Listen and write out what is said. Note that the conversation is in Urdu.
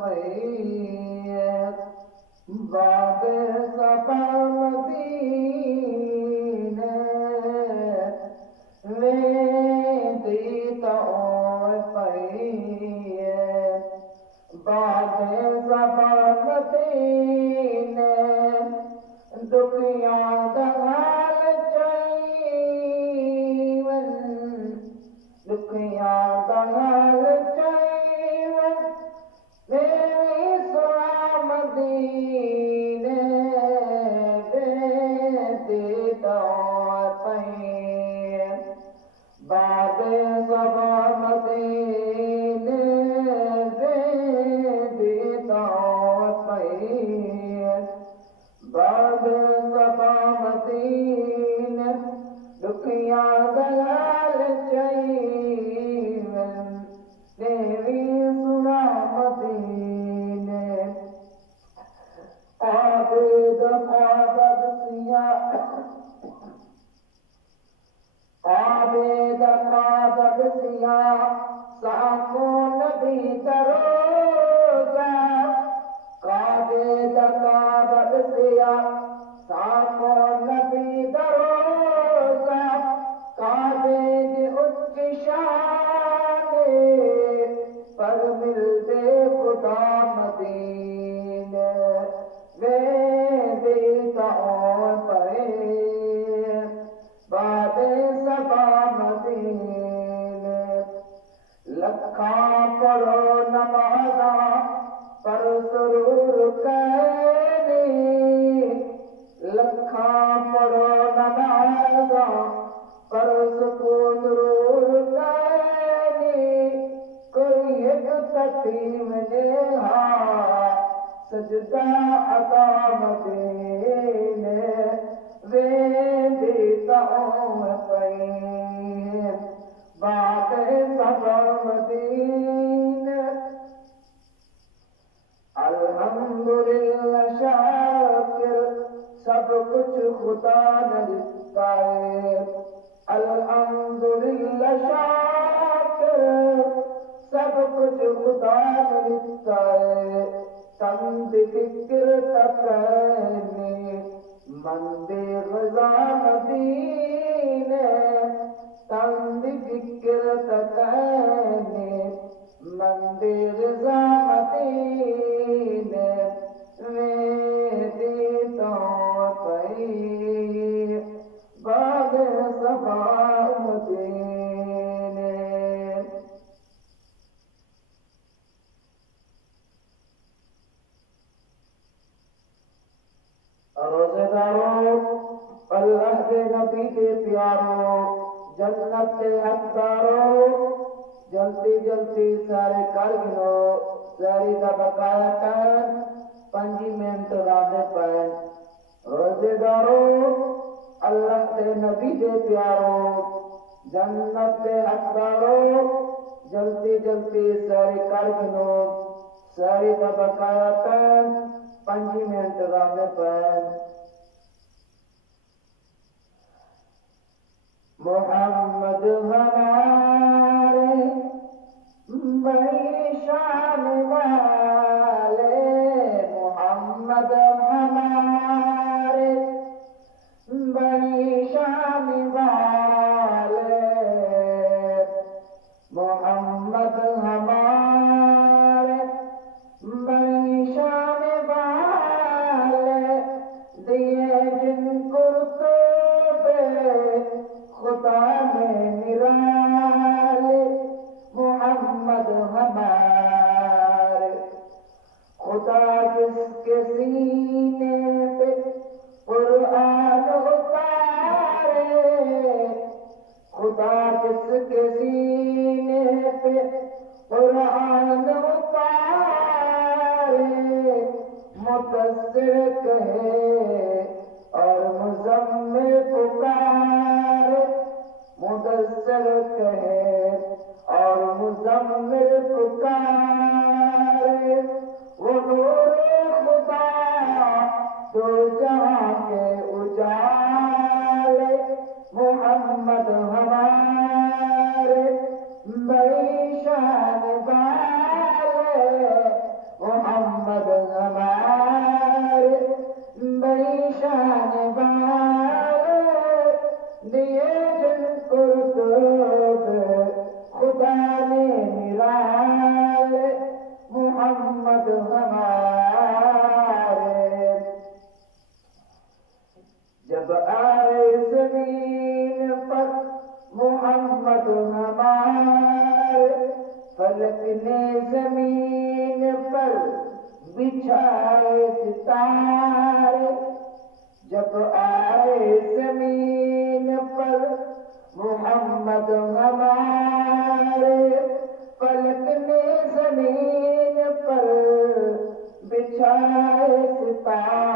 طيب بعد سفر مدينة ويدي طيب بعد سفر مدينة دنیا دغال چیون دنیا دغال چیون میری سرا مدینے دیتا پہین بعد سبا مدینے دیتا پہین بعد سبا مدینے دکھیا دلال چیون میری سرا مدینے عابد عابد سیاہ عابد عابد سیاہ ساکو نبی دروزہ عابد عابد سیاہ ساکو نبی دروزہ عابد اچ شان پر ملتے خدا مدینے دیتا پہین بعد سبا مدینے لکھاں پڑھو نمازاں پر سرور کہنی لکھاں پڑھو نمازاں پر سرور کہنی کوئی ایک تقسیم نیہا سجدہ عطا مدینے دیتا پہین بعد سبا مدینے الحمدللہ شاکر سب کچھ خدا نے دیتا ہے الحمدللہ شاکر سب کچھ خدا نے دیتا ہے تمد فکر تکنے مند غزا مدینے تمد فکر تکنے مند غزا مدینے دیتا پہین بعد سبا مدینے روزے داروں اللہ کے نبی کے پیاروں جنت کے حقداروں جلدی جلدی سارے کر گنو ساری کا بقایا ٹائم 5 منٹ رانے پائیں روزے داروں اللہ کے نبی کے پیاروں جنت کے حقداروں جلدی جلدی ساری کر گنو ساری کا بقایا ٹائم 5 منٹ رانے پائیں محمد ہمارے بڑی شان والے محمد ہمارے بڑی شان والے محمد ہمارے بڑی شان والے دیے جن کرتوبے خدا میں نرالے محمد ہمارے خدا جس کے سینے پہ قرآن اتارے خدا جس کے سینے پہ قرآن اتارے مدثر کہے اور مزمل پکارے مدثر کہے اور مزمل پکارے وہ نور خدا دو جہاں کے اجالے محمد ہمارے بڑی شان والے فلک نے زمین پر بچھائے ستارے، جب آئے زمین پر محمد ہمارے، فلک نے زمین پر بچھائے ستارے۔